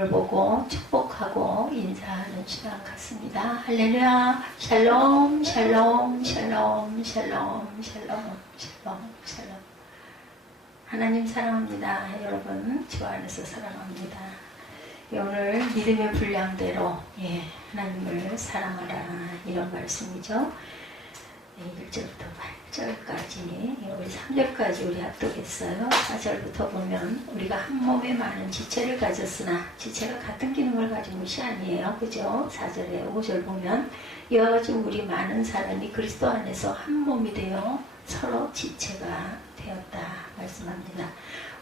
예수님을 보고 축복하고 인사하는 시간 같습니다. 할렐루야. 샬롬 샬롬 샬롬 샬롬 샬롬 샬롬 샬롬. 하나님 사랑합니다. 여러분 주 안에서 사랑합니다. 오늘 믿음의 분량대로 하나님을 사랑하라 이런 말씀이죠. 1절부터 8절까지 우리 3절까지 우리 합독했어요. 4절부터 보면 우리가 한 몸에 많은 지체를 가졌으나 지체가 같은 기능을 가진 것이 아니에요. 그죠? 4절에 5절 보면 이와 같이 우리 많은 사람이 그리스도 안에서 한 몸이 되어 서로 지체가 되었다 말씀합니다.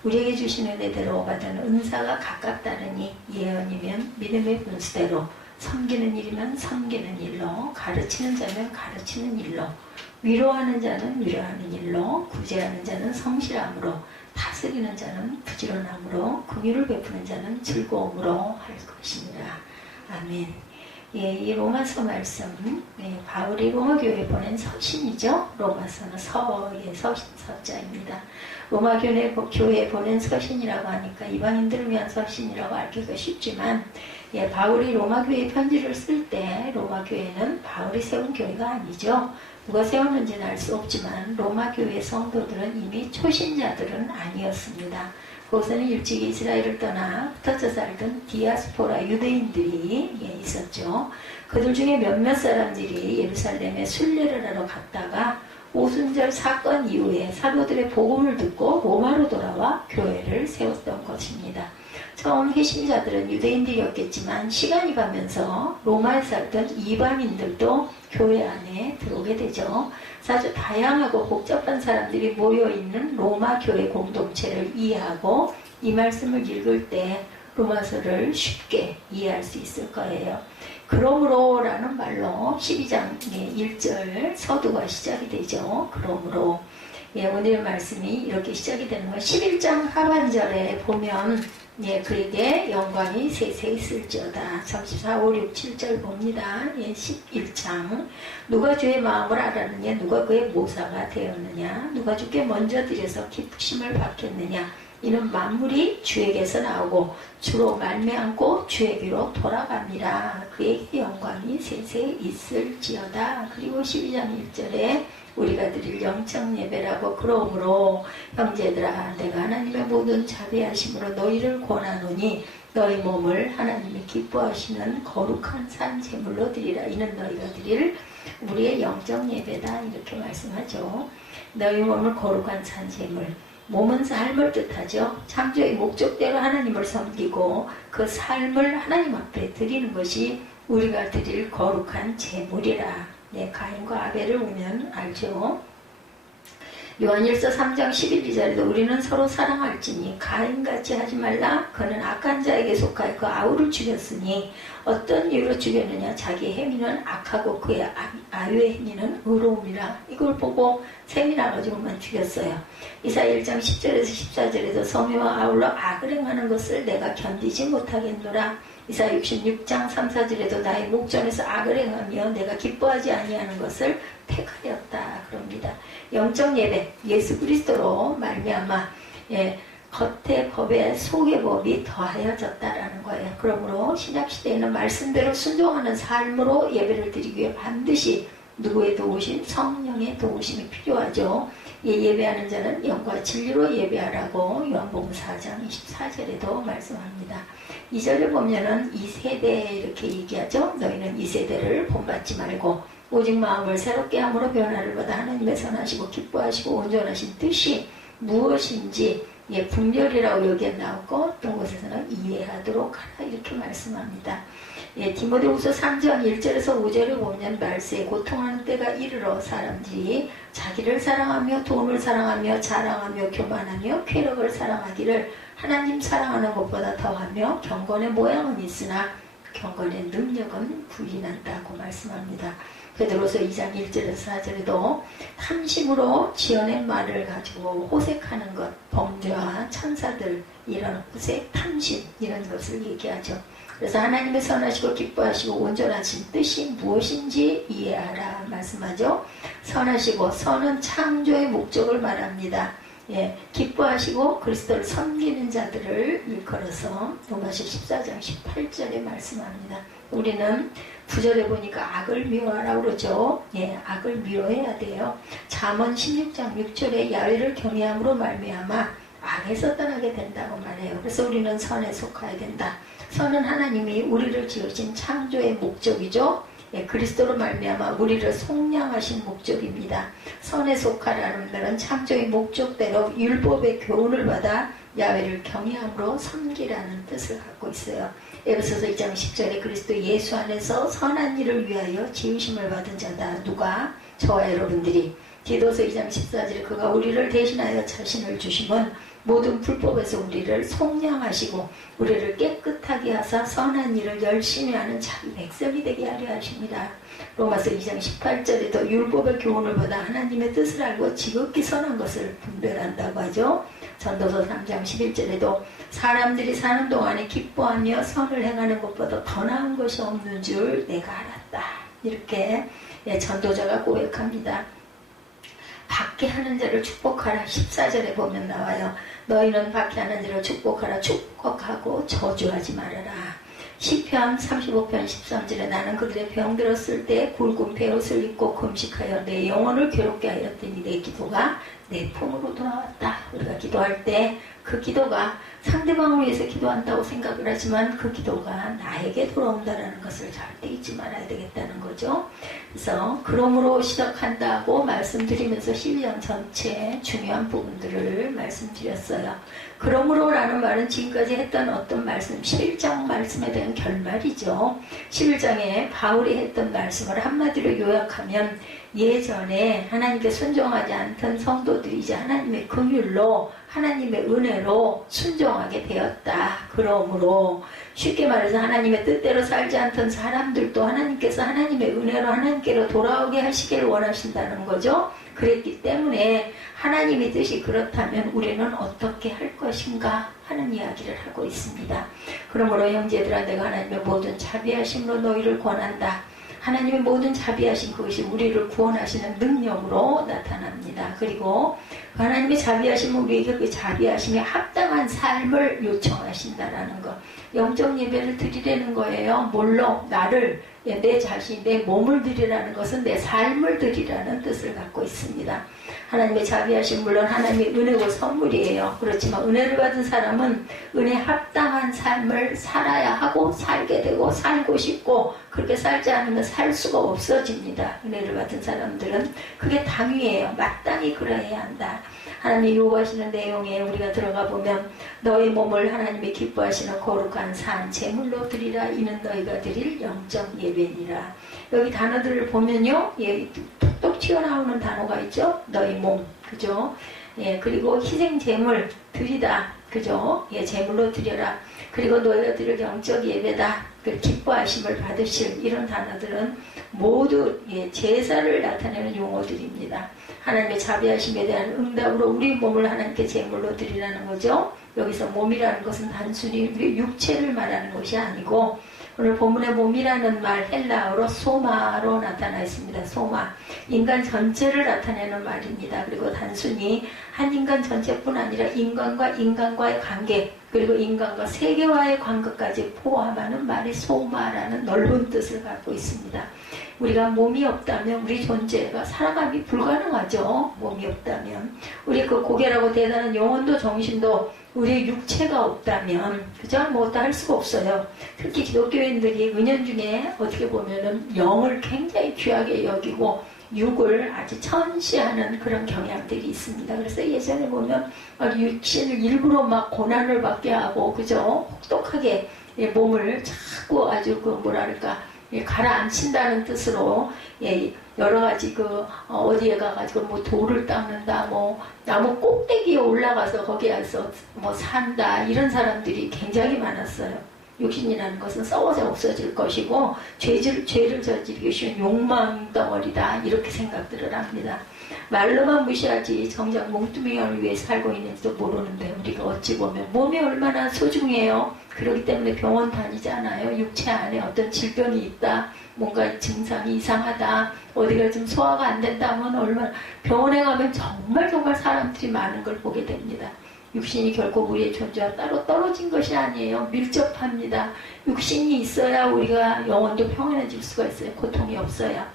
우리에게 주신 은혜대로 받은 은사가 각각다르니 예언이면 믿음의 분수대로, 섬기는 일이면 섬기는 일로, 가르치는 자면 가르치는 일로, 위로하는 자는 위로하는 일로, 구제하는 자는 성실함으로, 다스리는 자는 부지런함으로, 긍휼을 베푸는 자는 즐거움으로 할 것이니라. 아멘. 이 로마서 말씀, 바울이 로마교회에 보낸 서신이죠. 로마서는 서의 서자입니다. 로마교회에 보낸 서신이라고 하니까 이방인들을 위한 서신이라고 알기가 쉽지만, 바울이 로마교회에 편지를 쓸 때 로마교회는 바울이 세운 교회가 아니죠. 누가 세웠는지는 알 수 없지만 로마교회 성도들은 이미 초신자들은 아니었습니다. 그곳에는 일찍 이스라엘을 떠나 흩어져 살던 디아스포라 유대인들이 있었죠. 그들 중에 몇몇 사람들이 예루살렘에 순례를 하러 갔다가 오순절 사건 이후에 사도들의 복음을 듣고 로마로 돌아와 교회를 세웠던 것입니다. 처음 회신자들은 유대인들이었겠지만 시간이 가면서 로마에 살던 이방인들도 교회 안에 들어오게 되죠. 아주 다양하고 복잡한 사람들이 모여있는 로마 교회 공동체를 이해하고 이 말씀을 읽을 때 로마서를 쉽게 이해할 수 있을 거예요. 그러므로 라는 말로 12장의 1절 서두가 시작이 되죠. 그러므로 오늘의 말씀이 이렇게 시작이 되는 건 11장 하반절에 보면 그에게 영광이 세세 있을지어다. 34, 5, 6, 7절 봅니다. 11장 누가 주의 마음을 알았느냐, 누가 그의 모사가 되었느냐, 누가 주께 먼저 드려서 기쁘심을 받겠느냐. 이는 만물이 주에게서 나오고 주로 말미암고 주에게로 돌아갑니다. 그에게 영광이 세세 있을지어다. 그리고 12장 1절에 우리가 드릴 영적 예배라고 그러므로 형제들아 내가 하나님의 모든 자비하심으로 너희를 권하노니 너희 몸을 하나님이 기뻐하시는 거룩한 산 제물로 드리라. 이는 너희가 드릴 우리의 영적 예배다. 이렇게 말씀하죠. 너희 몸을 거룩한 산 제물, 몸은 삶을 뜻하죠. 창조의 목적대로 하나님을 섬기고 그 삶을 하나님 앞에 드리는 것이 우리가 드릴 거룩한 제물이라. 가인과 아벨을 보면 알죠. 요한일서 3장 11절에도 우리는 서로 사랑할지니 가인같이 하지 말라. 그는 악한 자에게 속하여 그 아우를 죽였으니 어떤 이유로 죽였느냐. 자기 행위는 악하고 그의 아유의 행위는 의로움이라. 이걸 보고 셈이 나가지고만 죽였어요. 이사야 1장 10절에서 14절에도 성매와 아울러 악을 행하는 것을 내가 견디지 못하겠노라. 이사야 66장 3, 4절에도 나의 목전에서 악을 행하며 내가 기뻐하지 아니하는 것을 택하였다. 그럽니다. 영적 예배, 예수 그리스도로 말미암아 겉의 법에 속의 법이 더하여졌다라는 거예요. 그러므로 신약시대에는 말씀대로 순종하는 삶으로 예배를 드리기 위해 반드시 누구의 도우심? 성령의 도우심이 필요하죠. 예배하는 자는 영과 진리로 예배하라고 요한복음 4장 24절에도 말씀합니다. 2절을 보면은 이 세대 이렇게 얘기하죠. 너희는 이 세대를 본받지 말고 오직 마음을 새롭게 함으로 변화를 받아 하나님의 선하시고 기뻐하시고 온전하신 뜻이 무엇인지 분별이라고 여기에 나오고 어떤 곳에서는 이해하도록 하라 이렇게 말씀합니다. 디모데후서 3장 1절에서 5절을 보면 말세에 고통하는 때가 이르러 사람들이 자기를 사랑하며 돈을 사랑하며 자랑하며 교만하며 쾌락을 사랑하기를 하나님 사랑하는 것보다 더하며 경건의 모양은 있으나 경건의 능력은 부인한다고 말씀합니다. 베드로서 2장 1절에서 4절에도 탐심으로 지어낸 말을 가지고 호색하는 것, 범죄와 천사들 이런 호색, 탐심 이런 것을 얘기하죠. 그래서 하나님의 선하시고 기뻐하시고 온전하신 뜻이 무엇인지 이해하라 말씀하죠. 선하시고 선은 창조의 목적을 말합니다. 기뻐하시고 그리스도를 섬기는 자들을 일컬어서 로마서 14장 18절에 말씀합니다. 우리는 9절에 보니까 악을 미워하라 그러죠. 악을 미워해야 돼요. 잠언 16장 6절에 야훼를 경외함으로 말미암아 악에서 떠나게 된다고 말해요. 그래서 우리는 선에 속해야 된다. 선은 하나님이 우리를 지으신 창조의 목적이죠. 그리스도로 말미암아 우리를 속량하신 목적입니다. 선에 속하라는 말은 창조의 목적대로 율법의 교훈을 받아 야훼를 경외함으로 섬기라는 뜻을 갖고 있어요. 에베소서 2장 10절에 그리스도 예수 안에서 선한 일을 위하여 지으심을 받은 자다. 누가? 저와 여러분들이. 디도서 2장 14절에 그가 우리를 대신하여 자신을 주심은 모든 불법에서 우리를 속량하시고 우리를 깨끗하게 하사 선한 일을 열심히 하는 자기 백성이 되게 하려 하십니다. 로마서 2장 18절에도 율법의 교훈을 받아 하나님의 뜻을 알고 지극히 선한 것을 분별한다고 하죠. 전도서 3장 11절에도 사람들이 사는 동안에 기뻐하며 선을 행하는 것보다 더 나은 것이 없는 줄 내가 알았다. 이렇게 전도자가 고백합니다. 밖에 하는 자를 축복하라. 14절에 보면 나와요. 너희는 밖에 하는 자를 축복하라. 축복하고 저주하지 말아라. 시편 35편 13절에 나는 그들의 병들었을 때 굵은 베옷을 입고 금식하여 내 영혼을 괴롭게 하였더니 내 기도가 내 품으로 돌아왔다. 우리가 기도할 때 그 기도가 상대방을 위해서 기도한다고 생각을 하지만 그 기도가 나에게 돌아온다는 것을 절대 잊지 말아야 되겠다는 거죠. 그래서 그러므로 시작한다고 말씀드리면서 12장 전체 중요한 부분들을 말씀드렸어요. 그러므로라는 말은 지금까지 했던 어떤 말씀, 11장 말씀에 대한 결말이죠. 11장에 바울이 했던 말씀을 한마디로 요약하면 예전에 하나님께 순종하지 않던 성도들이 이제 하나님의 긍휼로 하나님의 은혜로 순종하게 되었다. 그러므로 쉽게 말해서 하나님의 뜻대로 살지 않던 사람들도 하나님께서 하나님의 은혜로 하나님께로 돌아오게 하시길 원하신다는 거죠. 그랬기 때문에 하나님의 뜻이 그렇다면 우리는 어떻게 할 것인가 하는 이야기를 하고 있습니다. 그러므로 형제들아 내가 하나님의 모든 자비하심으로 너희를 권한다. 하나님의 모든 자비하신 그것이 우리를 구원하시는 능력으로 나타납니다. 그리고 하나님의 자비하심은 우리에게 그 자비하심에 합당한 삶을 요청하신다라는 것. 영적 예배를 드리라는 거예요. 뭘로? 나를, 내 자신, 내 몸을 드리라는 것은 내 삶을 드리라는 뜻을 갖고 있습니다. 하나님의 자비하심 물론 하나님의 은혜고 선물이에요. 그렇지만 은혜를 받은 사람은 은혜 합당한 삶을 살아야 하고 살게 되고 살고 싶고 그렇게 살지 않으면 살 수가 없어집니다. 은혜를 받은 사람들은 그게 당위예요. 마땅히 그러해야 한다. 하나님이 요구하시는 내용에 우리가 들어가 보면 너희 몸을 하나님이 기뻐하시는 거룩한 산 제물로 드리라. 이는 너희가 드릴 영적 예배니라. 여기 단어들을 보면요, 톡톡 튀어나오는 단어가 있죠. 너희 몸, 그죠? 그리고 희생 제물 드리다, 그죠? 제물로 드려라. 그리고 너희가 드릴 영적 예배다. 그 기뻐하심을 받으실 이런 단어들은 모두 제사를 나타내는 용어들입니다. 하나님의 자비하심에 대한 응답으로 우리 몸을 하나님께 제물로 드리라는 거죠. 여기서 몸이라는 것은 단순히 우리 육체를 말하는 것이 아니고 오늘 본문의 몸이라는 말 헬라어로 소마로 나타나 있습니다. 소마. 인간 전체를 나타내는 말입니다. 그리고 단순히 한 인간 전체뿐 아니라 인간과 인간과의 관계 그리고 인간과 세계와의 관계까지 포함하는 말이 소마라는 넓은 뜻을 갖고 있습니다. 우리가 몸이 없다면 우리 존재가 살아가기 불가능하죠. 몸이 없다면. 우리 그 고개라고 대단한 영혼도 정신도 우리의 육체가 없다면 그죠? 뭐도 할 수가 없어요. 특히 기독교인들이 은연중에 어떻게 보면은 영을 굉장히 귀하게 여기고 육을 아주 천시하는 그런 경향들이 있습니다. 그래서 예전에 보면 육신을 일부러 막 고난을 받게 하고 그죠? 혹독하게 몸을 자꾸 아주 그 뭐랄까 가라앉힌다는 뜻으로 여러 가지 어디에 가가지고 뭐 돌을 닦는다, 뭐 나무 꼭대기에 올라가서 거기에서 뭐 산다 이런 사람들이 굉장히 많았어요. 육신이라는 것은 썩어서 없어질 것이고 죄를 저지르기 쉬운 욕망 덩어리다 이렇게 생각들을 합니다. 말로만 무시하지 정작 몽뚜껑을 위해 살고 있는지도 모르는데 우리가 어찌 보면 몸이 얼마나 소중해요. 그렇기 때문에 병원 다니잖아요. 육체 안에 어떤 질병이 있다, 뭔가 증상이 이상하다, 어디가 좀 소화가 안 된다 하면 얼마나 병원에 가면 정말 사람들이 많은 걸 보게 됩니다. 육신이 결코 우리의 존재와 따로 떨어진 것이 아니에요. 밀접합니다. 육신이 있어야 우리가 영혼도 평안해질 수가 있어요. 고통이 없어야.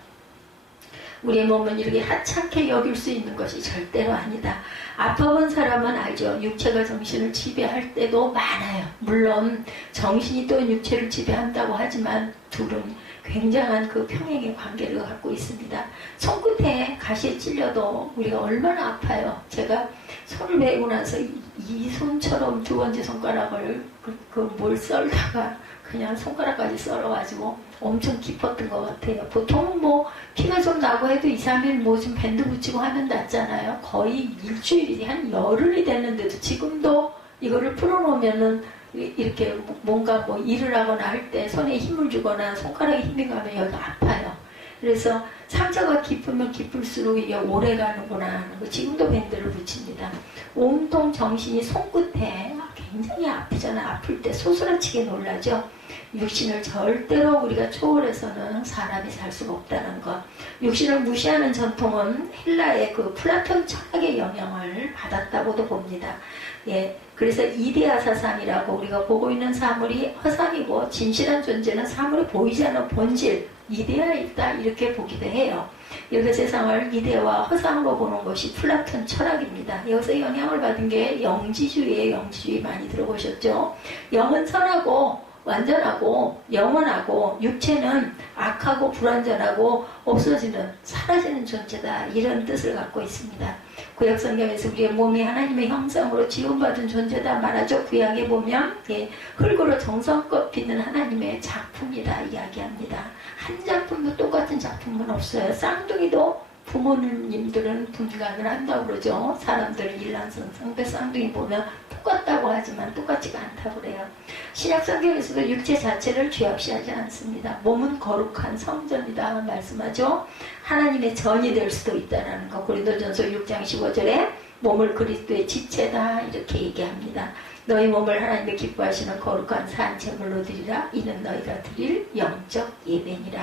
우리의 몸은 이렇게 하찮게 여길 수 있는 것이 절대로 아니다. 아파본 사람은 알죠. 육체가 정신을 지배할 때도 많아요. 물론 정신이 또 육체를 지배한다고 하지만 둘은 굉장한 그 평행의 관계를 갖고 있습니다. 손끝에 가시에 찔려도 우리가 얼마나 아파요. 제가 손을 베고 나서 이 손처럼 두 번째 손가락을 뭘 썰다가 그냥 손가락까지 썰어가지고 엄청 깊었던 것 같아요. 보통은 뭐 피가 좀 나고 해도 2, 3일 뭐 좀 밴드 붙이고 하면 낫잖아요. 거의 일주일이 한 열흘이 됐는데도 지금도 이거를 풀어놓으면은 이렇게 뭔가 뭐 일을 하거나 할 때 손에 힘을 주거나 손가락에 힘이 가면 여기가 아파요. 그래서 상처가 깊으면 깊을수록 이게 오래 가는구나 하는 거. 지금도 밴드를 붙입니다. 온통 정신이 손끝에 굉장히 아프잖아요. 아플 때 소스라치게 놀라죠. 육신을 절대로 우리가 초월해서는 사람이 살 수가 없다는 것. 육신을 무시하는 전통은 헬라의 그 플라톤 철학의 영향을 받았다고도 봅니다. 예, 그래서 이데아 사상이라고 우리가 보고 있는 사물이 허상이고 진실한 존재는 사물이 보이지 않는 본질, 이데아에 있다 이렇게 보기도 해요. 이렇게 세상을 이데아와 허상으로 보는 것이 플라톤 철학입니다. 여기서 영향을 받은 게 영지주의예요. 영지주의 많이 들어보셨죠? 영은 선하고 완전하고 영원하고 육체는 악하고 불완전하고 없어지는 사라지는 존재다 이런 뜻을 갖고 있습니다. 구약 성경에서 우리의 몸이 하나님의 형상으로 지음받은 존재다 말하죠. 구약에 보면 흙으로 정성껏 빚는 하나님의 작품이다 이야기합니다. 한 작품도 똑같은 작품은 없어요. 쌍둥이도 부모님들은 분간을 한다고 그러죠. 사람들은 일란성 상대 쌍둥이 보면 똑같다고 하지만 똑같지가 않다고 그래요. 신약 성경에서도 육체 자체를 죄악시하지 않습니다. 몸은 거룩한 성전이다 말씀하죠. 하나님의 전이 될 수도 있다는 거. 고린도전서 6장 15절에 몸을 그리스도의 지체다 이렇게 얘기합니다. 너희 몸을 하나님의 기뻐하시는 거룩한 산 제물로 드리라. 이는 너희가 드릴 영적 예배니라.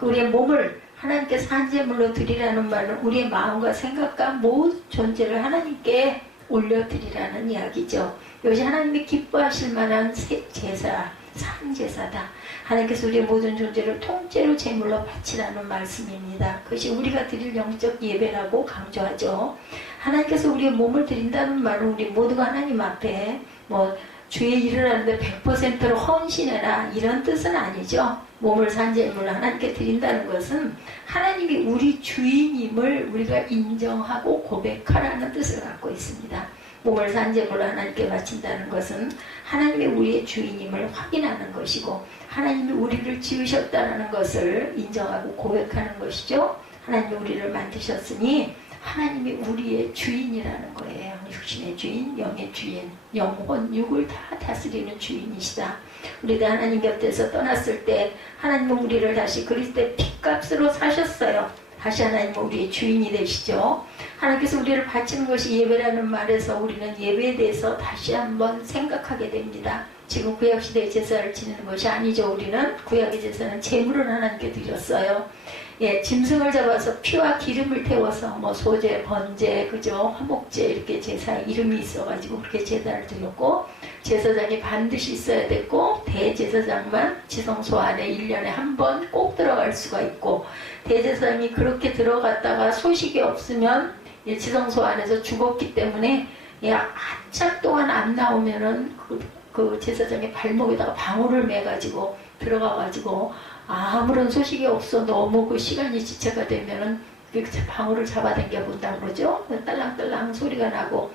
우리의 몸을 하나님께 산제물로 드리라는 말은 우리의 마음과 생각과 모든 존재를 하나님께 올려드리라는 이야기죠. 이것이 하나님이 기뻐하실 만한 제사, 산제사다. 하나님께서 우리의 모든 존재를 통째로 제물로 바치라는 말씀입니다. 그것이 우리가 드릴 영적 예배라고 강조하죠. 하나님께서 우리의 몸을 드린다는 말은 우리 모두가 하나님 앞에 주의 일을 하는데 100%로 헌신해라 이런 뜻은 아니죠. 몸을 산제물로 하나님께 드린다는 것은 하나님이 우리 주인임을 우리가 인정하고 고백하라는 뜻을 갖고 있습니다. 몸을 산제물로 하나님께 바친다는 것은 하나님이 우리의 주인임을 확인하는 것이고 하나님이 우리를 지으셨다는 것을 인정하고 고백하는 것이죠. 하나님이 우리를 만드셨으니 하나님이 우리의 주인이라는 거예요. 육신의 주인, 영의 주인, 영혼, 육을 다 다스리는 주인이시다. 우리도 하나님 곁에서 떠났을 때 하나님은 우리를 다시 그리스도의 피값으로 사셨어요. 다시 하나님은 우리의 주인이 되시죠. 하나님께서 우리를 바치는 것이 예배라는 말에서 우리는 예배에 대해서 다시 한번 생각하게 됩니다. 지금 구약시대의 제사를 지내는 것이 아니죠. 우리는 구약의 제사는 제물을 하나님께 드렸어요. 짐승을 잡아서 피와 기름을 태워서 소제, 번제, 그죠? 화목제 이렇게 제사에 이름이 있어가지고 그렇게 제사를 드렸고 제사장이 반드시 있어야 됐고 대제사장만 지성소 안에 1년에 한 번 꼭 들어갈 수가 있고 대제사장이 그렇게 들어갔다가 소식이 없으면 지성소 안에서 죽었기 때문에 한참 동안 안 나오면은 그 제사장의 발목에다가 방울을 매가지고 들어가가지고 아무런 소식이 없어 너무 그 시간이 지체가 되면은 방울을 잡아당겨 본다 그러죠. 딸랑딸랑 소리가 나고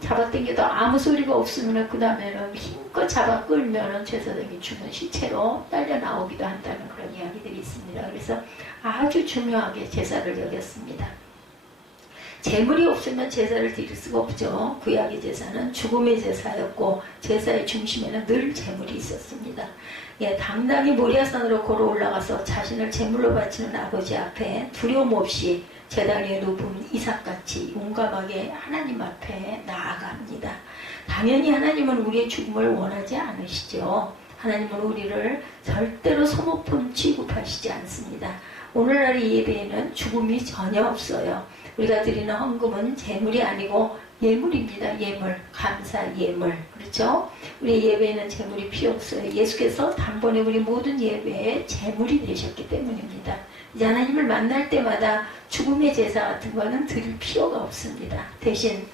잡아당겨도 아무 소리가 없으면 그 다음에는 힘껏 잡아 끌면은 제사장이 죽은 시체로 딸려 나오기도 한다는 그런 이야기들이 있습니다. 그래서 아주 중요하게 제사를 여겼습니다. 재물이 없으면 제사를 드릴 수가 없죠. 구약의 제사는 죽음의 제사였고 제사의 중심에는 늘 재물이 있었습니다. 예, 당당히 모리아산으로 걸어 올라가서 자신을 제물로 바치는 아버지 앞에 두려움 없이 제단 위에 높은 이삭같이 용감하게 하나님 앞에 나아갑니다. 당연히 하나님은 우리의 죽음을 원하지 않으시죠. 하나님은 우리를 절대로 소모품 취급하시지 않습니다. 오늘날의 예배에는 죽음이 전혀 없어요. 우리가 드리는 헌금은 재물이 아니고 예물입니다. 예물, 감사 예물. 그렇죠? 우리 예배에는 재물이 필요 없어요. 예수께서 단번에 우리 모든 예배에 재물이 되셨기 때문입니다. 이제 하나님을 만날 때마다 죽음의 제사 같은 거는 드릴 필요가 없습니다. 대신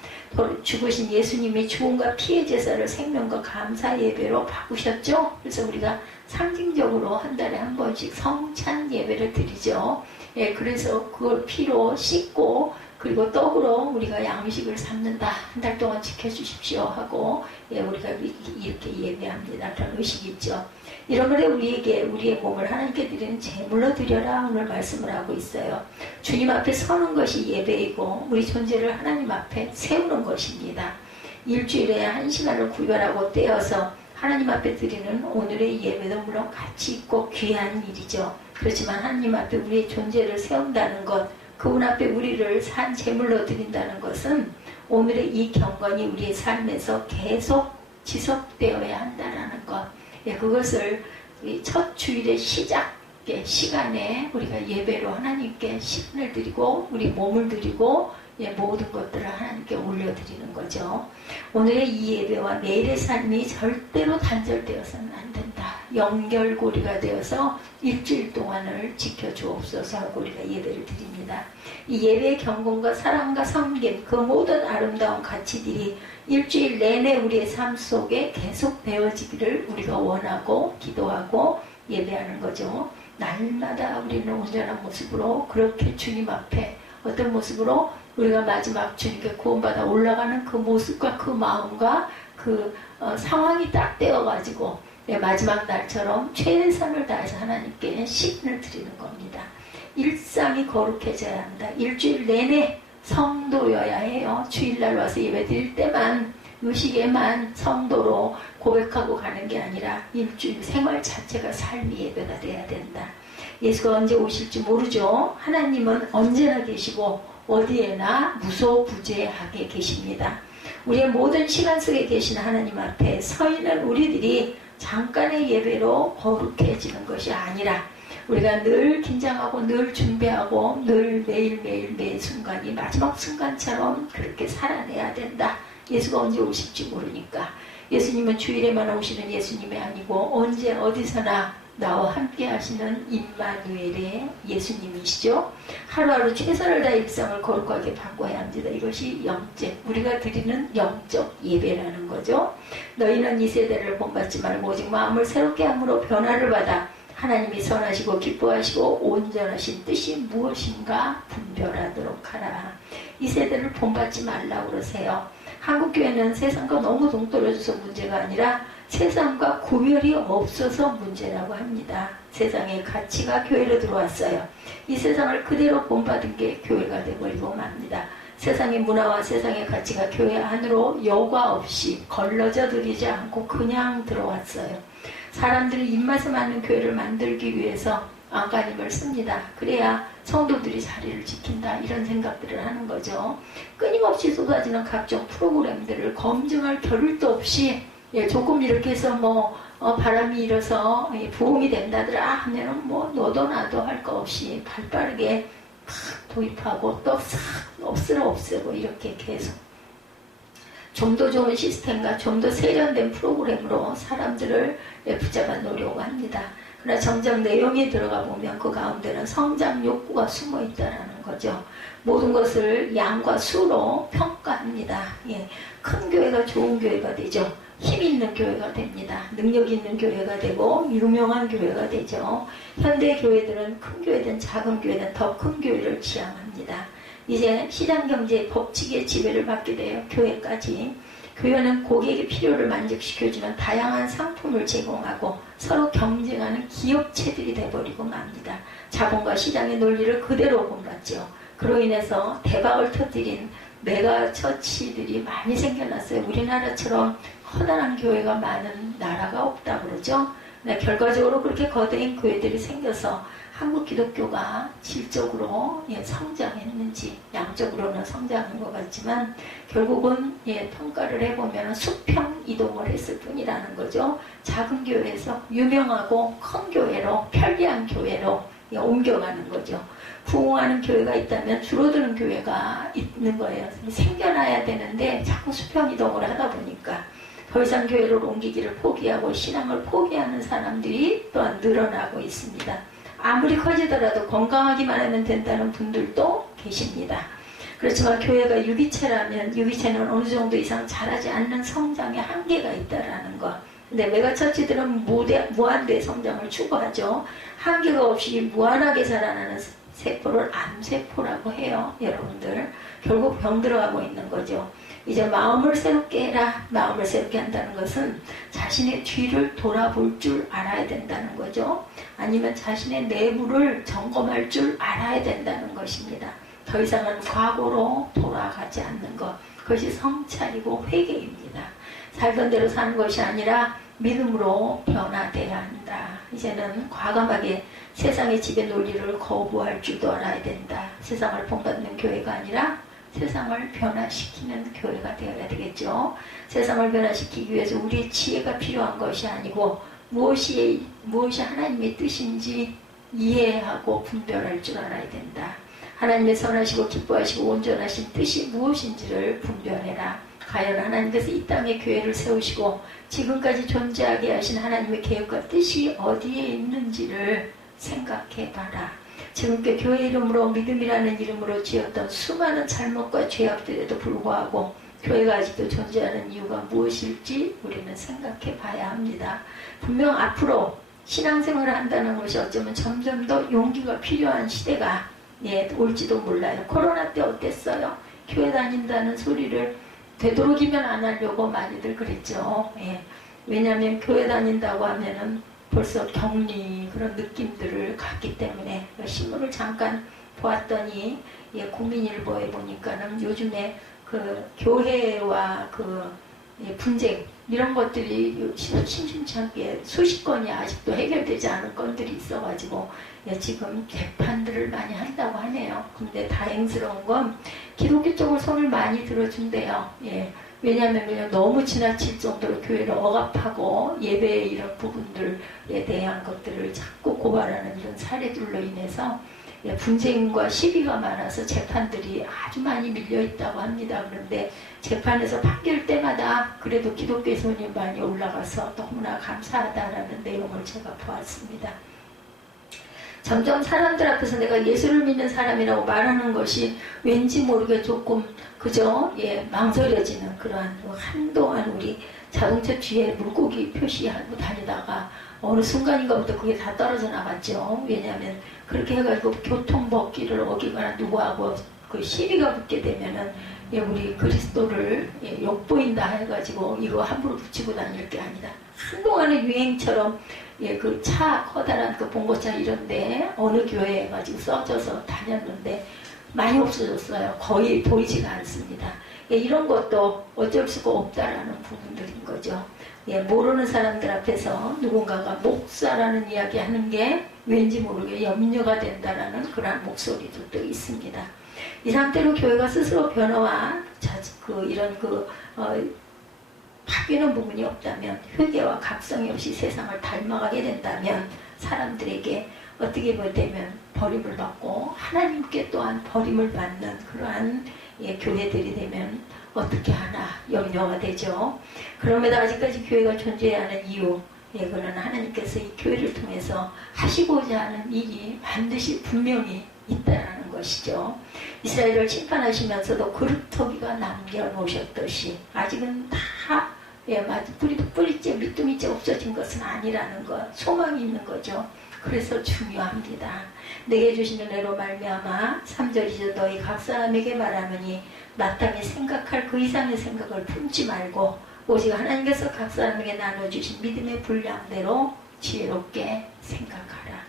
죽으신 예수님이 죽음과 피의 제사를 생명과 감사 예배로 바꾸셨죠? 그래서 우리가 상징적으로 한 달에 한 번씩 성찬 예배를 드리죠. 예, 그래서 그걸 피로 씻고 그리고 떡으로 우리가 양식을 삼는다. 한 달 동안 지켜주십시오 하고 예, 우리가 이렇게 예배합니다. 그런 의식이 있죠. 이런 거에 우리에게 우리의 몸을 하나님께 드리는 제물로 드려라 오늘 말씀을 하고 있어요. 주님 앞에 서는 것이 예배이고 우리 존재를 하나님 앞에 세우는 것입니다. 일주일에 한 시간을 구별하고 떼어서 하나님 앞에 드리는 오늘의 예배도 물론 가치 있고 귀한 일이죠. 그렇지만 하나님 앞에 우리의 존재를 세운다는 것, 그분 앞에 우리를 산 제물로 드린다는 것은 오늘의 이 경건이 우리의 삶에서 계속 지속되어야 한다는 것. 예, 그것을 첫 주일의 시작의 시간에 우리가 예배로 하나님께 시간을 드리고 우리 몸을 드리고 예, 모든 것들을 하나님께 올려드리는 거죠. 오늘의 이 예배와 내일의 삶이 절대로 단절되어서는 안 된다. 연결고리가 되어서 일주일 동안을 지켜주옵소서 하고 우리가 예배를 드립니다. 이 예배의 경건과 사랑과 섬김, 그 모든 아름다운 가치들이 일주일 내내 우리의 삶 속에 계속 되어지기를 우리가 원하고 기도하고 예배하는 거죠. 날마다 우리는 온전한 모습으로 그렇게 주님 앞에 어떤 모습으로 우리가 마지막 주님께 구원받아 올라가는 그 모습과 그 마음과 그 상황이 딱 되어가지고 마지막 날처럼 최선을 다해서 하나님께 시간을 드리는 겁니다. 일상이 거룩해져야 합니다. 일주일 내내 성도여야 해요. 주일날 와서 예배 드릴 때만 의식에만 성도로 고백하고 가는 게 아니라 일주일 생활 자체가 삶의 예배가 돼야 된다. 예수가 언제 오실지 모르죠. 하나님은 언제나 계시고 어디에나 무소부재하게 계십니다. 우리의 모든 시간 속에 계신 하나님 앞에 서 있는 우리들이 잠깐의 예배로 거룩해지는 것이 아니라 우리가 늘 긴장하고 늘 준비하고 늘 매일매일 매 순간이 마지막 순간처럼 그렇게 살아내야 된다. 예수가 언제 오실지 모르니까. 예수님은 주일에만 오시는 예수님이 아니고 언제 어디서나 나와 함께 하시는 임마누엘의 예수님이시죠. 하루하루 최선을 다해 일상을 거룩하게 바꿔야 합니다. 이것이 영적, 우리가 드리는 영적 예배라는 거죠. 너희는 이 세대를 본받지 말고 오직 마음을 새롭게 함으로 변화를 받아 하나님이 선하시고 기뻐하시고 온전하신 뜻이 무엇인가 분별하도록 하라. 이 세대를 본받지 말라고 그러세요. 한국교회는 세상과 너무 동떨어져서 문제가 아니라 세상과 구별이 없어서 문제라고 합니다. 세상의 가치가 교회로 들어왔어요. 이 세상을 그대로 본받은 게 교회가 되버리고 맙니다. 세상의 문화와 세상의 가치가 교회 안으로 여과 없이 걸러져 들이지 않고 그냥 들어왔어요. 사람들이 입맛에 맞는 교회를 만들기 위해서 안간힘을 씁니다. 그래야 성도들이 자리를 지킨다 이런 생각들을 하는 거죠. 끊임없이 쏟아지는 각종 프로그램들을 검증할 겨를도 없이 조금 이렇게 해서 바람이 일어서 부흥이 된다더라 하면은 너도 나도 할 거 없이 발빠르게 도입하고 또 싹 없애고 이렇게 계속 좀 더 좋은 시스템과 좀 더 세련된 프로그램으로 사람들을 붙잡아 놓으려고 합니다. 그러나 정작 내용에 들어가 보면 그 가운데는 성장 욕구가 숨어 있다는 거죠. 모든 것을 양과 수로 평가합니다. 예, 큰 교회가 좋은 교회가 되죠. 힘 있는 교회가 됩니다. 능력 있는 교회가 되고 유명한 교회가 되죠. 현대 교회들은 큰 교회든 작은 교회든 더 큰 교회를 지향합니다. 이제 시장경제의 법칙의 지배를 받게 돼요. 교회까지. 교회는 고객의 필요를 만족시켜주는 다양한 상품을 제공하고 서로 경쟁하는 기업체들이 돼버리고 맙니다. 자본과 시장의 논리를 그대로 본받죠. 그로 인해서 대박을 터뜨린 메가 처치들이 많이 생겨났어요. 우리나라처럼 커다란 교회가 많은 나라가 없다 그러죠. 네, 결과적으로 그렇게 거대한 교회들이 생겨서 한국 기독교가 질적으로 성장했는지 양적으로는 성장한 것 같지만 결국은 평가를 해보면 수평 이동을 했을 뿐이라는 거죠. 작은 교회에서 유명하고 큰 교회로 편리한 교회로 옮겨가는 거죠. 부흥하는 교회가 있다면 줄어드는 교회가 있는 거예요. 생겨나야 되는데 자꾸 수평 이동을 하다 보니까 더 이상 교회를 옮기기를 포기하고 신앙을 포기하는 사람들이 또한 늘어나고 있습니다. 아무리 커지더라도 건강하기만 하면 된다는 분들도 계십니다. 그렇지만 교회가 유기체라면 유기체는 어느 정도 이상 자라지 않는 성장의 한계가 있다라는 것. 근데 메가처치들은 무한대 성장을 추구하죠. 한계가 없이 무한하게 자라나는 세포를 암세포라고 해요. 여러분들 결국 병들어가고 있는 거죠. 이제 마음을 새롭게 해라. 마음을 새롭게 한다는 것은 자신의 뒤를 돌아볼 줄 알아야 된다는 거죠. 아니면 자신의 내부를 점검할 줄 알아야 된다는 것입니다. 더 이상은 과거로 돌아가지 않는 것. 그것이 성찰이고 회개입니다. 살던 대로 사는 것이 아니라 믿음으로 변화돼야 한다. 이제는 과감하게 세상의 지배 논리를 거부할 줄도 알아야 된다. 세상을 본받는 교회가 아니라 세상을 변화시키는 교회가 되어야 되겠죠. 세상을 변화시키기 위해서 우리의 지혜가 필요한 것이 아니고 무엇이 하나님의 뜻인지 이해하고 분별할 줄 알아야 된다. 하나님의 선하시고 기뻐하시고 온전하신 뜻이 무엇인지를 분별해라. 과연 하나님께서 이 땅에 교회를 세우시고 지금까지 존재하게 하신 하나님의 계획과 뜻이 어디에 있는지를 생각해봐라. 지금껏 교회 이름으로 믿음이라는 이름으로 지었던 수많은 잘못과 죄악들에도 불구하고 교회가 아직도 존재하는 이유가 무엇일지 우리는 생각해 봐야 합니다. 분명 앞으로 신앙생활을 한다는 것이 어쩌면 점점 더 용기가 필요한 시대가 올지도 몰라요. 코로나 때 어땠어요? 교회 다닌다는 소리를 되도록이면 안 하려고 많이들 그랬죠. 왜냐하면 교회 다닌다고 하면은 벌써 격리 그런 느낌들을 갖기 때문에 신문을 잠깐 보았더니 국민일보에 보니까는 요즘에 그 교회와 그 분쟁 이런 것들이 심심치 않게 수십 건이 아직도 해결되지 않은 건들이 있어가지고 지금 재판들을 많이 한다고 하네요. 근데 다행스러운 건 기독교 쪽으로 손을 많이 들어준대요. 왜냐하면 너무 지나칠 정도로 교회를 억압하고 예배의 이런 부분들에 대한 것들을 자꾸 고발하는 이런 사례들로 인해서 분쟁과 시비가 많아서 재판들이 아주 많이 밀려있다고 합니다. 그런데 재판에서 판결 때마다 그래도 기독교의 손이 많이 올라가서 너무나 감사하다라는 내용을 제가 보았습니다. 점점 사람들 앞에서 내가 예수를 믿는 사람이라고 말하는 것이 왠지 모르게 조금 그저 망설여지는 그러한 한동안 우리 자동차 뒤에 물고기 표시하고 다니다가 어느 순간인가부터 그게 다 떨어져 나갔죠. 왜냐하면 그렇게 해가지고 교통법규를 어기거나 누구하고 그 시비가 붙게 되면은 우리 그리스도를 욕보인다 해가지고 이거 함부로 붙이고 다닐 게 아니다. 한동안의 유행처럼 그 차 커다란 그 봉고차 이런데 어느 교회에 가지고 써져서 다녔는데 많이 없어졌어요. 거의 보이지가 않습니다. 이런 것도 어쩔 수가 없다라는 부분들인 거죠. 모르는 사람들 앞에서 누군가가 목사라는 이야기 하는 게 왠지 모르게 염려가 된다라는 그런 목소리들도 있습니다. 이 상태로 교회가 스스로 변화와 바뀌는 부분이 없다면 회개와 각성이 없이 세상을 닮아가게 된다면 사람들에게 어떻게 보되면 버림을 받고 하나님께 또한 버림을 받는 그러한 교회들이 되면 어떻게 하나 염려가 되죠. 그럼에도 아직까지 교회가 존재하는 이유 그는 하나님께서 이 교회를 통해서 하시고자 하는 일이 반드시 분명히 있다는 것이죠. 이스라엘을 심판하시면서도 그루터기가 남겨놓으셨듯이 아직은 다 뿌리도 뿌리째 밑둥이째 없어진 것은 아니라는 것, 소망이 있는 거죠. 그래서 중요합니다. 내게 주신 은혜로 말미암아 3절이죠. 너희 각 사람에게 말하노니 마땅히 생각할 그 이상의 생각을 품지 말고 오직 하나님께서 각 사람에게 나눠주신 믿음의 분량대로 지혜롭게 생각하라.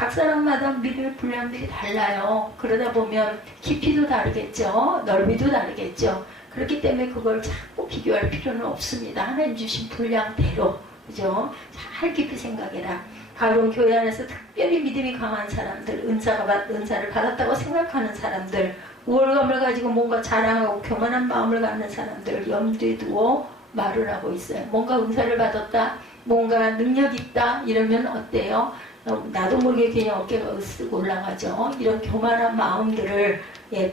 각 사람마다 믿음의 분량들이 달라요. 그러다 보면 깊이도 다르겠죠. 넓이도 다르겠죠. 그렇기 때문에 그걸 자꾸 비교할 필요는 없습니다. 하나님 주신 분량대로. 그죠? 잘 깊이 생각해라. 바로 교회 안에서 특별히 믿음이 강한 사람들, 은사를 받았다고 생각하는 사람들, 우월감을 가지고 뭔가 자랑하고 교만한 마음을 갖는 사람들을 염두에 두고 말을 하고 있어요. 뭔가 은사를 받았다, 뭔가 능력이 있다 이러면 어때요? 나도 모르게 그냥 어깨가 으쓱 올라가죠. 이런 교만한 마음들을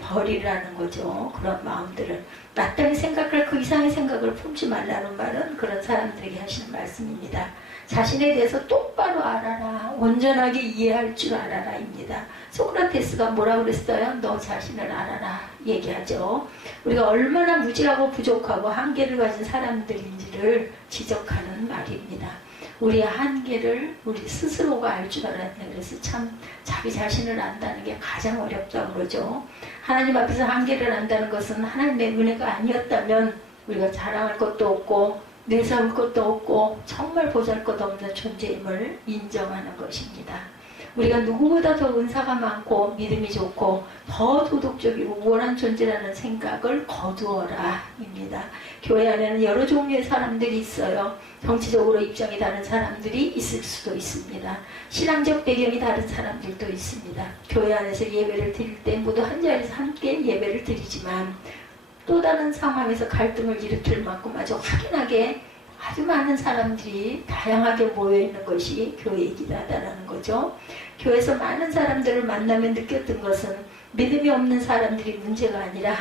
버리라는 거죠. 그런 마음들을 마땅히 생각할 그 이상의 생각을 품지 말라는 말은 그런 사람들에게 하시는 말씀입니다. 자신에 대해서 똑바로 알아라. 온전하게 이해할 줄 알아라입니다. 소크라테스가 뭐라고 그랬어요? 너 자신을 알아라 얘기하죠. 우리가 얼마나 무지하고 부족하고 한계를 가진 사람들인지를 지적하는 말입니다. 우리의 한계를 우리 스스로가 알 줄 알아야 돼. 그래서 참 자기 자신을 안다는 게 가장 어렵다고 그러죠. 하나님 앞에서 한계를 안다는 것은 하나님의 은혜가 아니었다면 우리가 자랑할 것도 없고 내세울 것도 없고 정말 보잘것없는 존재임을 인정하는 것입니다. 우리가 누구보다 더 은사가 많고 믿음이 좋고 더 도덕적이고 우월한 존재라는 생각을 거두어라 입니다. 교회 안에는 여러 종류의 사람들이 있어요. 정치적으로 입장이 다른 사람들이 있을 수도 있습니다. 신앙적 배경이 다른 사람들도 있습니다. 교회 안에서 예배를 드릴 때 모두 한 자리에서 함께 예배를 드리지만 또 다른 상황에서 갈등을 일으킬 만큼 아주 확연하게 아주 많은 사람들이 다양하게 모여있는 것이 교회이기도 하다는 거죠. 교회에서 많은 사람들을 만나면 느꼈던 것은 믿음이 없는 사람들이 문제가 아니라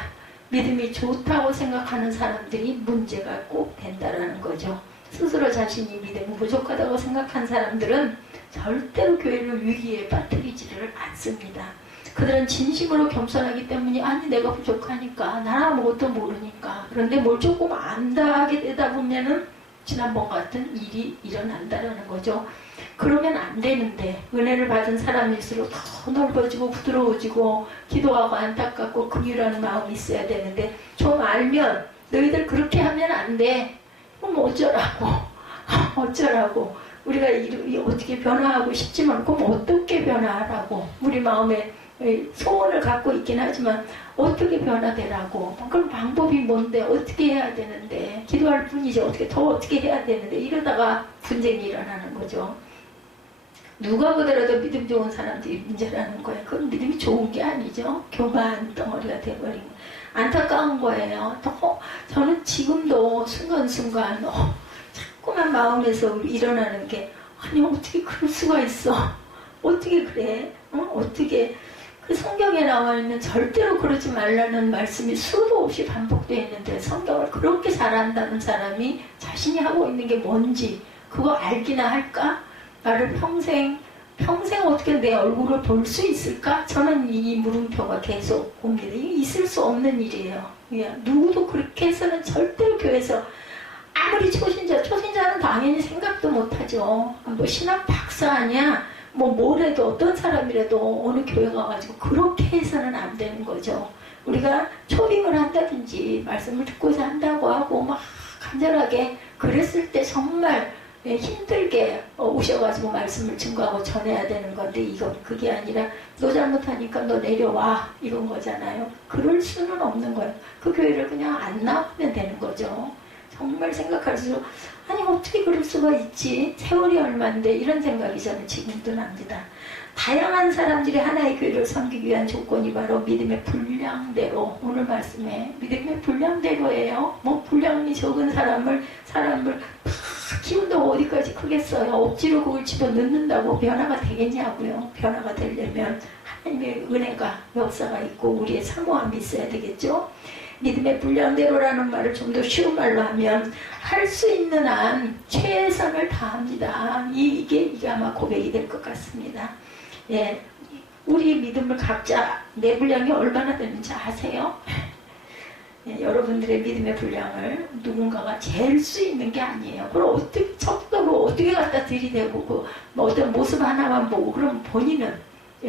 믿음이 좋다고 생각하는 사람들이 문제가 꼭 된다는 거죠. 스스로 자신이 믿음이 부족하다고 생각한 사람들은 절대로 교회를 위기에 빠뜨리지를 않습니다. 그들은 진심으로 겸손하기 때문에 아니 내가 부족하니까 나는 아무것도 모르니까 그런데 뭘 조금 안다 하게 되다 보면은 지난번 같은 일이 일어난다는 거죠. 그러면 안 되는데 은혜를 받은 사람일수록 더 넓어지고 부드러워지고 기도하고 안타깝고 긍휼하는 마음이 있어야 되는데 좀 알면 너희들 그렇게 하면 안 돼. 그럼 어쩌라고 어쩌라고 우리가 어떻게 변화하고 싶지만 그럼 어떻게 변화하라고 우리 마음에 소원을 갖고 있긴 하지만 어떻게 변화되라고 그럼 방법이 뭔데 어떻게 해야 되는데 기도할 뿐이지 어떻게 해야 되는데 이러다가 분쟁이 일어나는 거죠. 누가 보더라도 믿음 좋은 사람들이 문제라는 거예요. 그건 믿음이 좋은 게 아니죠. 교만 덩어리가 돼버린 안타까운 거예요. 저는 지금도 순간순간 자꾸만 마음에서 일어나는 게 아니 어떻게 그럴 수가 있어 어떻게 그래 어떻게 그 성경에 나와 있는 절대로 그러지 말라는 말씀이 수도 없이 반복되어 있는데 성경을 그렇게 잘 안다는 사람이 자신이 하고 있는 게 뭔지 그거 알기나 할까? 나를 평생 어떻게 내 얼굴을 볼 수 있을까? 저는 이 물음표가 계속 옵니다. 이게 있을 수 없는 일이에요. 누구도 그렇게 해서는 절대로 교회에서 아무리 초신자는 당연히 생각도 못하죠. 뭐 신학 박사 아니야? 뭘 해도 어떤 사람이라도 어느 교회 가가지고 그렇게 해서는 안 되는 거죠. 우리가 초빙을 한다든지 말씀을 듣고자 한다고 하고 막 간절하게 그랬을 때 정말 힘들게 오셔가지고 말씀을 증거하고 전해야 되는 건데 이건 그게 아니라 너 잘못하니까 너 내려와 이런 거잖아요. 그럴 수는 없는 거예요. 그 교회를 그냥 안 나오면 되는 거죠. 정말 생각할수록 아니 어떻게 그럴 수가 있지 세월이 얼만데 이런 생각이 저는 지금도 납니다. 다양한 사람들이 하나의 교회를 섬기기 위한 조건이 바로 믿음의 분량대로 오늘 말씀에 믿음의 분량대로예요. 뭐 분량이 적은 사람을 키운다고 어디까지 크겠어요. 억지로 그걸 집어넣는다고 변화가 되겠냐고요. 변화가 되려면 하나님의 은혜가 역사가 있고 우리의 사모함이 있어야 되겠죠. 믿음의 분량대로라는 말을 좀 더 쉬운 말로 하면 할 수 있는 한 최선을 다합니다. 이게 아마 고백이 될 것 같습니다. 예, 우리 믿음을 각자 내 분량이 얼마나 되는지 아세요? 예, 여러분들의 믿음의 분량을 누군가가 잴 수 있는 게 아니에요. 그걸 어떻게 척도로 어떻게 갖다 들이대고 뭐 어떤 모습 하나만 보고 그럼 본인은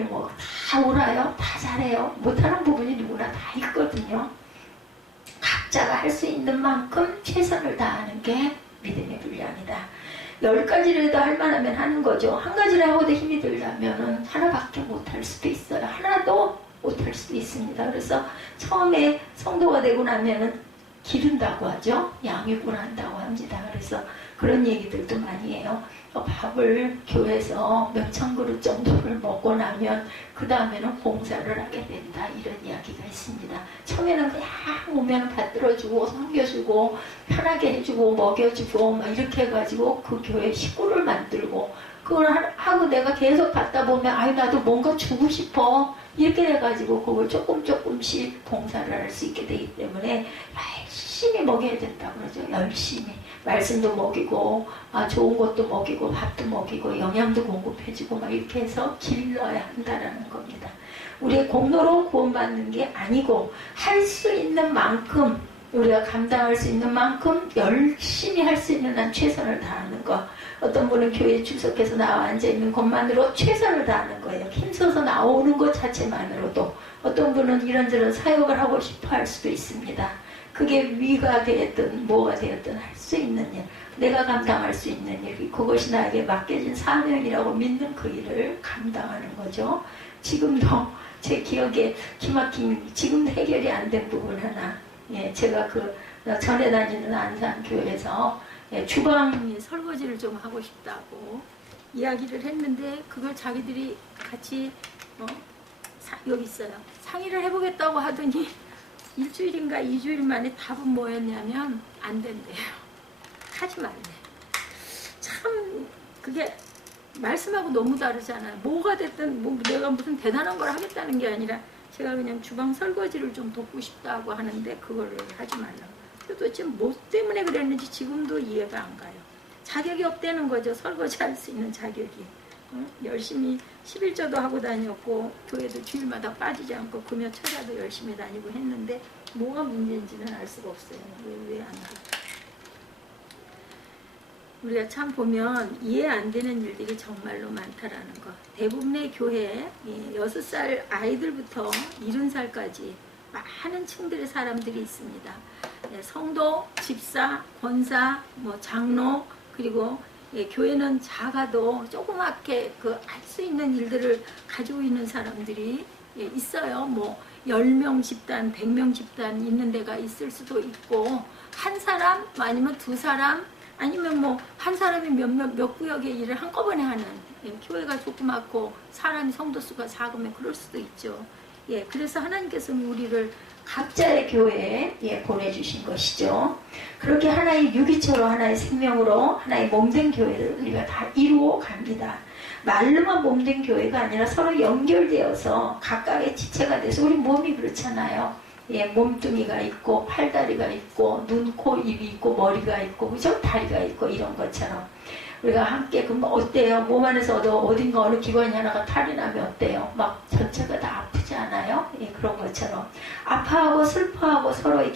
뭐 다 옳아요, 다 잘해요. 못하는 부분이 누구나 다 있거든요. 각자가 할 수 있는 만큼 최선을 다하는 게 믿음의 분량이다. 10가지라도 할 만하면 하는 거죠. 한 가지를 하고도 힘이 들다면 하나밖에 못할 수도 있어요. 하나도 못할 수도 있습니다. 그래서 처음에 성도가 되고 나면은 기른다고 하죠. 양육을 한다고 합니다. 그래서 그런 얘기들도 많이 해요. 밥을 교회에서 몇천 그릇 정도를 먹고 나면 그 다음에는 봉사를 하게 된다, 이런 이야기가 있습니다. 처음에는 그냥 오면 받들어주고 섬겨주고 편하게 해주고 먹여주고 막 이렇게 해가지고 그 교회 식구를 만들고, 그걸 하고 내가 계속 받다 보면 아유 나도 뭔가 주고 싶어 이렇게 돼가지고 그걸 조금씩 봉사를 할 수 있게 되기 때문에 열심히 먹여야 된다 그러죠. 열심히 말씀도 먹이고 좋은 것도 먹이고 밥도 먹이고 영양도 공급해주고 막 이렇게 해서 길러야 한다라는 겁니다. 우리의 공로로 구원받는 게 아니고 할 수 있는 만큼, 우리가 감당할 수 있는 만큼 열심히 할 수 있는 한 최선을 다하는 것. 어떤 분은 교회에 출석해서 나와 앉아있는 것만으로 최선을 다하는 거예요. 힘써서 나오는 것 자체만으로도. 어떤 분은 이런저런 사역을 하고 싶어 할 수도 있습니다. 그게 위가 되었든 뭐가 되었든 할 수 있는 일, 내가 감당할 수 있는 일, 그것이 나에게 맡겨진 사명이라고 믿는 그 일을 감당하는 거죠. 지금도 제 기억에 기막힌, 지금도 해결이 안 된 부분 하나, 제가 그 전에 다니는 안산교회에서 주방 설거지를 좀 하고 싶다고 이야기를 했는데, 그걸 자기들이 같이 여기 있어요. 상의를 해보겠다고 하더니 일주일인가 2주일 만에 답은 뭐였냐면 안 된대요. 하지 말래. 참 그게 말씀하고 너무 다르잖아요. 뭐가 됐든 내가 무슨 대단한 걸 하겠다는 게 아니라 제가 그냥 주방 설거지를 좀 돕고 싶다고 하는데 그거를 하지 말라고. 도대체 뭐 때문에 그랬는지 지금도 이해가 안 가요. 자격이 없다는 거죠. 설거지 할 수 있는 자격이. 열심히 11조도 하고 다녔고 교회도 주일마다 빠지지 않고 금요 철야도 열심히 다니고 했는데 뭐가 문제인지는 알 수가 없어요. 왜 안 할까? 우리가 참 보면 이해 안 되는 일들이 정말로 많다라는 거. 대부분의 교회에 6살 아이들부터 70살까지 많은 층들의 사람들이 있습니다. 성도, 집사, 권사, 장로, 그리고 교회는 작아도 조그맣게 할 수 있는 일들을 가지고 있는 사람들이 있어요. 10명 집단, 100명 집단 있는 데가 있을 수도 있고, 한 사람 아니면 두 사람 아니면 한 사람이 몇 구역의 일을 한꺼번에 하는, 교회가 조그맣고 사람이 성도 수가 작으면 그럴 수도 있죠. 그래서 하나님께서는 우리를 각자의 교회에 보내주신 것이죠. 그렇게 하나의 유기체로, 하나의 생명으로, 하나의 몸된 교회를 우리가 다 이루어 갑니다. 말로만 몸된 교회가 아니라 서로 연결되어서 각각의 지체가 돼서, 우리 몸이 그렇잖아요. 몸뚱이가 있고 팔다리가 있고 눈, 코, 입이 있고 머리가 있고, 그죠? 다리가 있고, 이런 것처럼 우리가 함께 어때요? 몸 안에서 어딘가 어느 기관이 하나가 탈이 나면 어때요? 막 전체가 다 아프지 않아요? 그런 것처럼 아파하고 슬퍼하고 서로의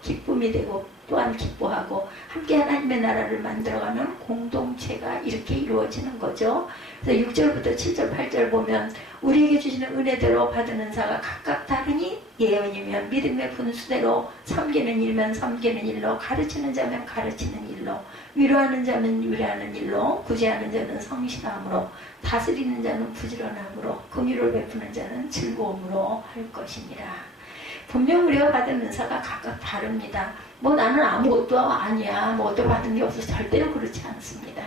기쁨이 되고 또한 기뻐하고 함께 하나님의 나라를 만들어가는 공동체가 이렇게 이루어지는 거죠. 그래서 6절부터 7절, 8절 보면 우리에게 주시는 은혜대로 받은 은사가 각각 다르니 예언이면 믿음의 분수대로, 섬기는 일면 섬기는 일로, 가르치는 자면 가르치는 일로, 위로하는 자는 위로하는 일로, 구제하는 자는 성실함으로, 다스리는 자는 부지런함으로, 긍휼을 베푸는 자는 즐거움으로 할 것이니라. 분명 우리가 받은 은사가 각각 다릅니다. 나는 아무것도 아니야, 뭐도 받은 게 없어서 절대로 그렇지 않습니다.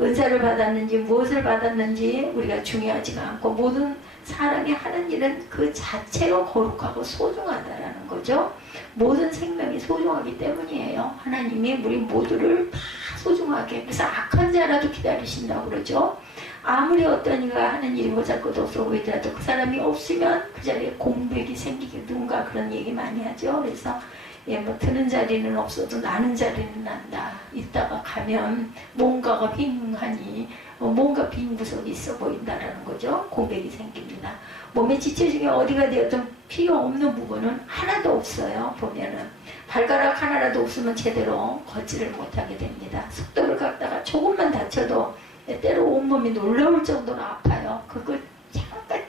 은사를 받았는지 무엇을 받았는지 우리가 중요하지가 않고, 모든 사람이 하는 일은 그 자체로 거룩하고 소중하다라는 거죠. 모든 생명이 소중하기 때문이에요. 하나님이 우리 모두를 다 소중하게, 그래서 악한 자라도 기다리신다고 그러죠. 아무리 어떤 이가 하는 일이 보잘것도 없어 보이더라도 그 사람이 없으면 그 자리에 공백이 생기게, 누군가 그런 얘기 많이 하죠. 그래서 드는 자리는 없어도 나는 자리는 난다. 있다가 가면 뭔가가 빈하니 뭔가 빈 구석이 있어 보인다라는 거죠. 공백이 생깁니다. 몸의 지체 중에 어디가 되었든 필요 없는 부분은 하나도 없어요. 보면은 발가락 하나라도 없으면 제대로 걷지를 못하게 됩니다. 속도를 깎다가 조금만 다쳐도 때로 온몸이 놀라울 정도로 아파요. 그걸 잠깐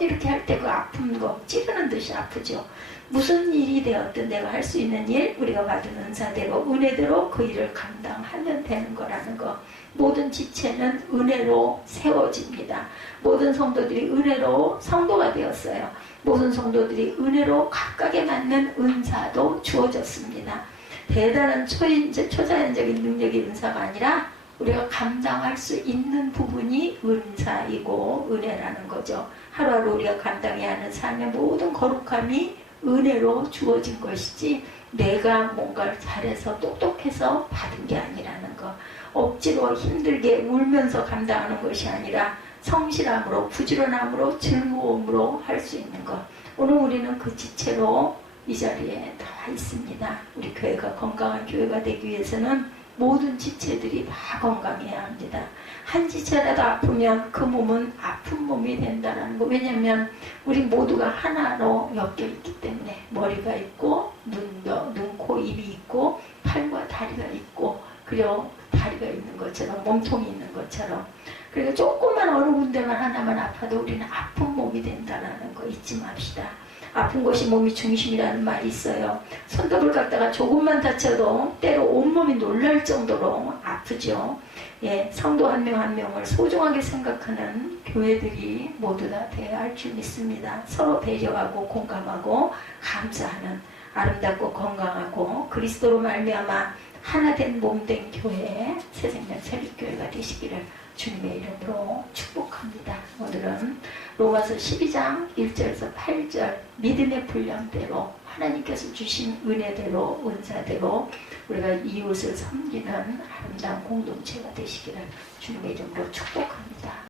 번 이렇게 할 때 그 아픈 거 찌르는 듯이 아프죠. 무슨 일이 되었든 내가 할 수 있는 일, 우리가 받은 은사대로 은혜대로 그 일을 감당하면 되는 거라는 거. 모든 지체는 은혜로 세워집니다. 모든 성도들이 은혜로 성도가 되었어요. 모든 성도들이 은혜로 각각에 맞는 은사도 주어졌습니다. 대단한 초자연적인 능력의 은사가 아니라 우리가 감당할 수 있는 부분이 은사이고 은혜라는 거죠. 하루하루 우리가 감당해야 하는 삶의 모든 거룩함이 은혜로 주어진 것이지 내가 뭔가를 잘해서 똑똑해서 받은 게 아니라는 거. 억지로 힘들게 울면서 감당하는 것이 아니라 성실함으로 부지런함으로 즐거움으로 할 수 있는 것. 오늘 우리는 그 지체로 이 자리에 나와 있습니다. 우리 교회가 건강한 교회가 되기 위해서는 모든 지체들이 다 건강해야 합니다. 한 지체라도 아프면 그 몸은 아픈 몸이 된다는 거. 왜냐하면 우리 모두가 하나로 엮여 있기 때문에 머리가 있고 눈, 코, 입이 있고 팔과 다리가 있고 그리고 다리가 있는 것처럼 몸통이 있는 것처럼 그러니까 조금만 어느 군데만 하나만 아파도 우리는 아픈 몸이 된다는 거 잊지 맙시다. 아픈 곳이 몸이 중심이라는 말이 있어요. 손톱을 갖다가 조금만 다쳐도 때로 온몸이 놀랄 정도로 아프죠. 예, 성도 한 명 한 명을 소중하게 생각하는 교회들이 모두 다 되어야 할 줄 믿습니다. 서로 배려하고 공감하고 감사하는 아름답고 건강하고 그리스도로 말미암아 하나된 몸된 교회 새생명 새립교회가 되시기를 주님의 이름으로 축복합니다. 오늘은 로마서 12장 1절에서 8절 믿음의 분량대로 하나님께서 주신 은혜대로 은사대로 우리가 이웃을 섬기는 아름다운 공동체가 되시기를 주님의 이름으로 축복합니다.